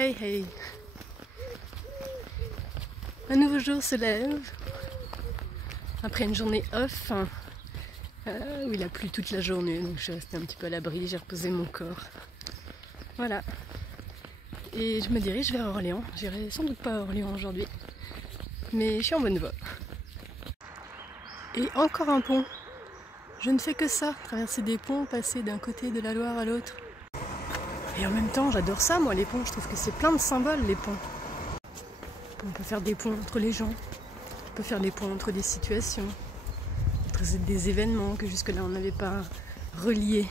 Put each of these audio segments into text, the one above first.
Hey hey. Un nouveau jour se lève. Après une journée off, où il a plu toute la journée, donc je suis restée un petit peu à l'abri, j'ai reposé mon corps. Voilà. Et je me dirige vers Orléans. J'irai sans doute pas à Orléans aujourd'hui, mais je suis en bonne voie. Et encore un pont. Je ne fais que ça, traverser des ponts, passer d'un côté de la Loire à l'autre. Et en même temps, j'adore ça, moi, les ponts. Je trouve que c'est plein de symboles, les ponts. On peut faire des ponts entre les gens. On peut faire des ponts entre des situations. Entre des événements que jusque-là, on n'avait pas reliés.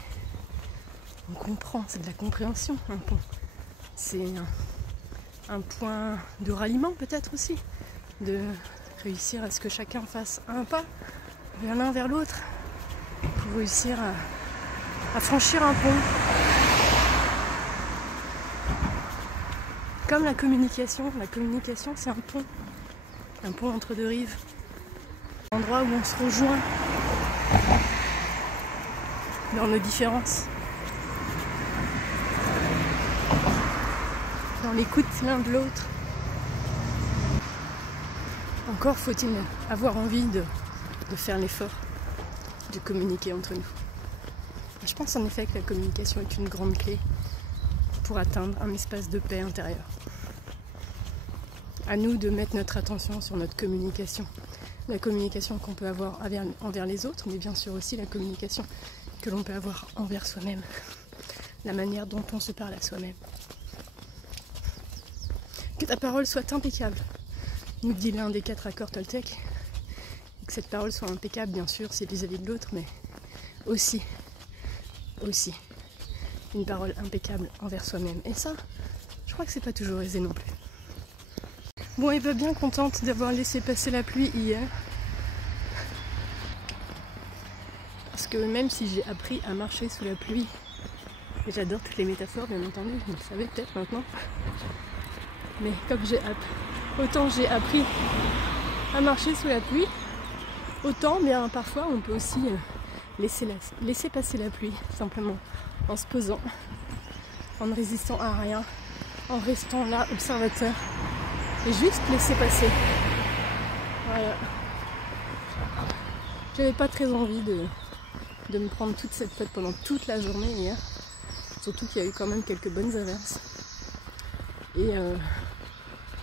On comprend, c'est de la compréhension, un pont. C'est un point de ralliement, peut-être aussi. De réussir à ce que chacun fasse un pas vers l'un vers l'autre. Pour réussir à franchir un pont. Comme la communication c'est un pont entre deux rives, un endroit où on se rejoint dans nos différences, dans l'écoute l'un de l'autre. Encore faut-il avoir envie de faire l'effort de communiquer entre nous. Je pense en effet que la communication est une grande clé pour atteindre un espace de paix intérieure. À nous de mettre notre attention sur notre communication. La communication qu'on peut avoir envers les autres, mais bien sûr aussi la communication que l'on peut avoir envers soi-même. La manière dont on se parle à soi-même. Que ta parole soit impeccable, nous dit l'un des 4 accords Toltec. Et que cette parole soit impeccable, bien sûr, c'est vis-à-vis de l'autre, mais aussi une parole impeccable envers soi-même. Et ça, je crois que c'est pas toujours aisé non plus. Bon, et bien contente d'avoir laissé passer la pluie hier. Parce que même si j'ai appris à marcher sous la pluie, et j'adore toutes les métaphores, bien entendu, vous le savez peut-être maintenant. Mais comme autant j'ai appris à marcher sous la pluie, autant bien parfois on peut aussi laisser passer la pluie, simplement en se posant, en ne résistant à rien, en restant là, observateur, et juste laisser passer. Voilà. J'avais pas très envie de me prendre toute cette fête pendant toute la journée hier, surtout qu'il y a eu quand même quelques bonnes averses. Et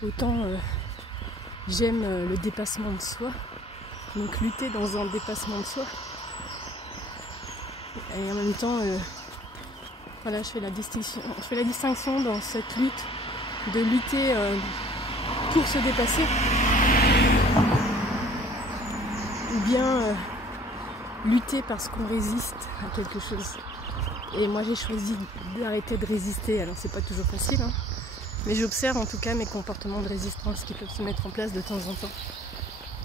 autant j'aime le dépassement de soi, donc lutter dans un dépassement de soi. Et en même temps, voilà, je fais la distinction dans cette lutte, de lutter pour se dépasser, ou bien lutter parce qu'on résiste à quelque chose. Et moi j'ai choisi d'arrêter de résister, alors c'est pas toujours facile, hein, mais j'observe en tout cas mes comportements de résistance qui peuvent se mettre en place de temps en temps,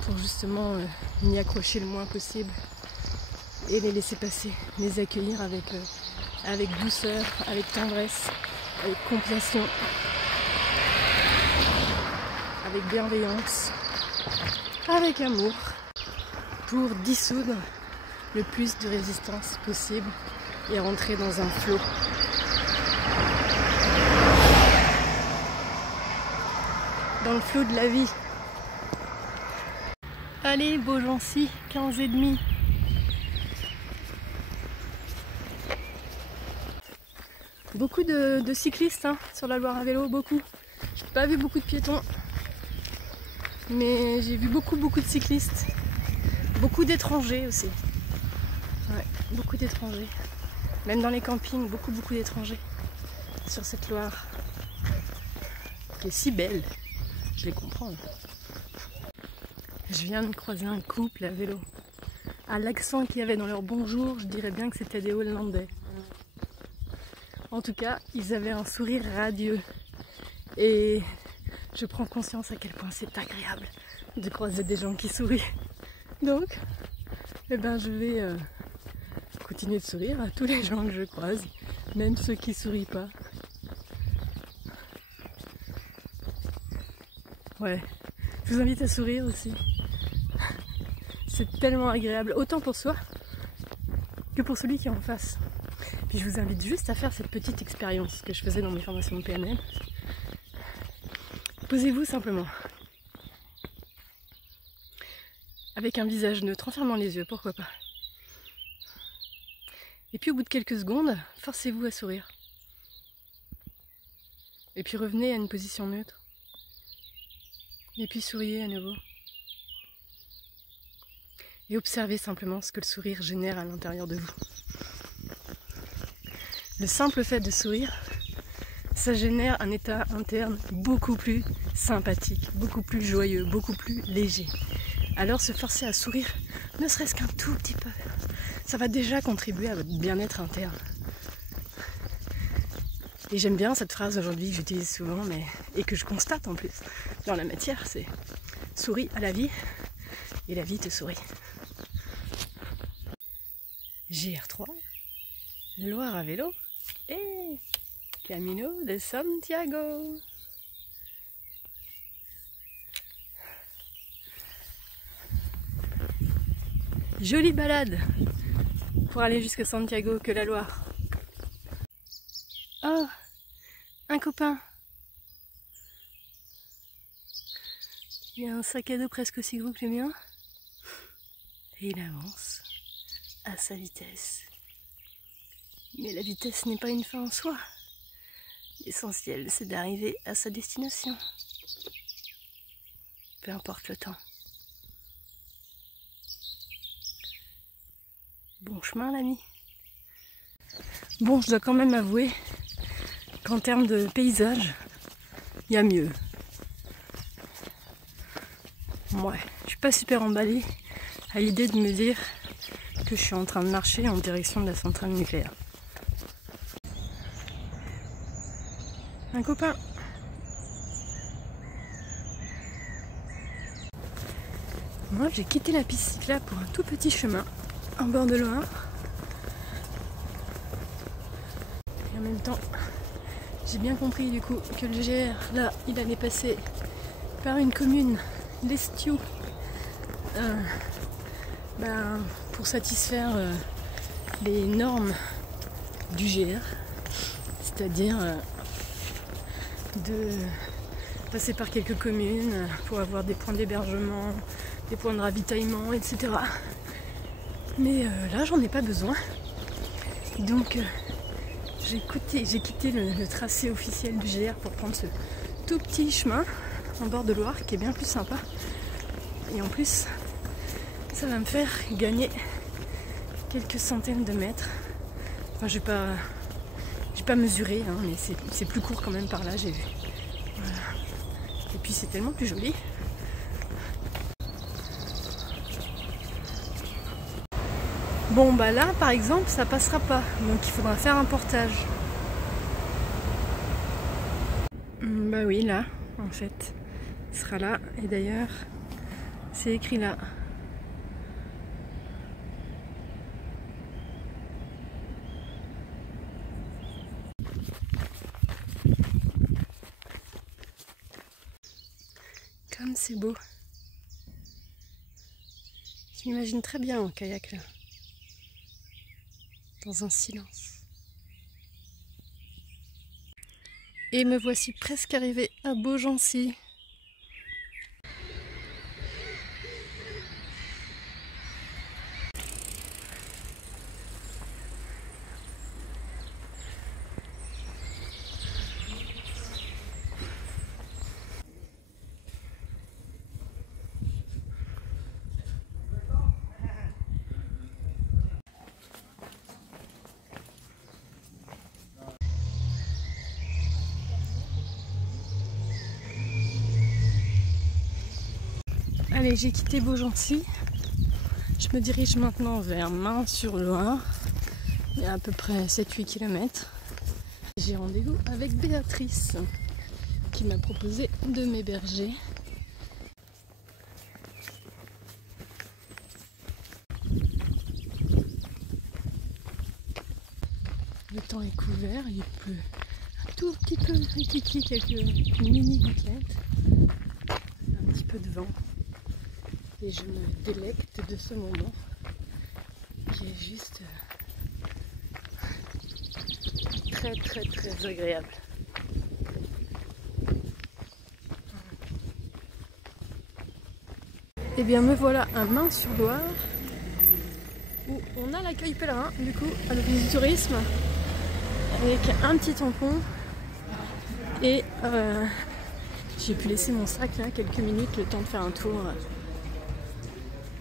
pour justement m'y accrocher le moins possible. Et les laisser passer, les accueillir avec douceur, avec tendresse, avec compassion, avec bienveillance, avec amour, pour dissoudre le plus de résistance possible et rentrer dans un flot. Dans le flot de la vie. Allez, Beaugency, 15h30. Beaucoup de cyclistes sur la Loire à vélo, beaucoup. J'ai pas vu beaucoup de piétons, mais j'ai vu beaucoup de cyclistes. Beaucoup d'étrangers aussi. Ouais, beaucoup d'étrangers. Même dans les campings, beaucoup d'étrangers sur cette Loire. Qui est si belle. Je les comprends. Je viens de croiser un couple à vélo. À l'accent qu'il y avait dans leur bonjour, je dirais bien que c'était des Hollandais. En tout cas, ils avaient un sourire radieux. Et je prends conscience à quel point c'est agréable de croiser des gens qui sourient. Donc, je vais continuer de sourire à tous les gens que je croise, même ceux qui sourient pas. Ouais, je vous invite à sourire aussi. C'est tellement agréable, autant pour soi que pour celui qui est en face. Puis je vous invite juste à faire cette petite expérience que je faisais dans mes formations de PNL. Posez-vous simplement. Avec un visage neutre, en fermant les yeux, pourquoi pas. Et puis au bout de quelques secondes, forcez-vous à sourire. Et puis revenez à une position neutre. Et puis souriez à nouveau. Et observez simplement ce que le sourire génère à l'intérieur de vous. Le simple fait de sourire, ça génère un état interne beaucoup plus sympathique, beaucoup plus joyeux, beaucoup plus léger. Alors se forcer à sourire, ne serait-ce qu'un tout petit peu, ça va déjà contribuer à votre bien-être interne. Et j'aime bien cette phrase aujourd'hui que j'utilise souvent, et que je constate en plus dans la matière, c'est « souris à la vie et la vie te sourit ». GR3, Loire à vélo et Camino de Santiago. Jolie balade pour aller jusqu'à Santiago que la Loire. Oh, un copain. Il a un sac à dos presque aussi gros que le mien. Et il avance à sa vitesse. Mais la vitesse n'est pas une fin en soi. L'essentiel, c'est d'arriver à sa destination. Peu importe le temps. Bon chemin, l'ami. Bon, je dois quand même avouer qu'en termes de paysage, il y a mieux. Ouais, je suis pas super emballée à l'idée de me dire que je suis en train de marcher en direction de la centrale nucléaire. Un copain. Moi, j'ai quitté la piste cyclable pour un tout petit chemin en bord de Loire. Et en même temps, j'ai bien compris du coup que le GR, là, il allait passer par une commune, l'Estiou, pour satisfaire les normes du GR, c'est-à-dire de passer par quelques communes pour avoir des points d'hébergement, des points de ravitaillement, etc. Mais là, j'en ai pas besoin. Donc, j'ai quitté le tracé officiel du GR pour prendre ce tout petit chemin en bord de Loire qui est bien plus sympa. Et en plus, ça va me faire gagner quelques centaines de mètres. Enfin, j'ai pas mesuré, hein, mais c'est plus court quand même par là, j'ai vu. Voilà. Et puis c'est tellement plus joli. Bon bah là par exemple ça passera pas, donc il faudra faire un portage. Bah oui là en fait, ce sera là, et d'ailleurs c'est écrit là. Comme c'est beau. Je m'imagine très bien en kayak là. Dans un silence. Et me voici presque arrivée à Beaugency. Allez, j'ai quitté Beaugency. Je me dirige maintenant vers Main-sur-Loire. Il y a à peu près 7-8 km. J'ai rendez-vous avec Béatrice qui m'a proposé de m'héberger. Le temps est couvert, il pleut un tout petit peu, quelques mini gouttelettes, un petit peu de vent. Et je me délecte de ce moment qui est juste très agréable. Et bien me voilà à Main-sur-Loire où on a l'accueil pèlerin du coup à l'office du tourisme avec un petit tampon et j'ai pu laisser mon sac là quelques minutes le temps de faire un tour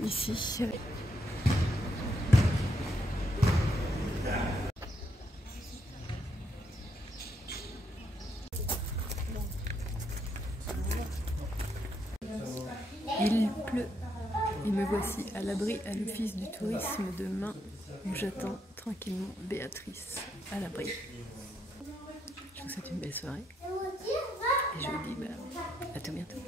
ici. Il pleut et me voici à l'abri à l'office du tourisme de Main où j'attends tranquillement Béatrice à l'abri. Je vous souhaite une belle soirée et je vous dis à tout bientôt.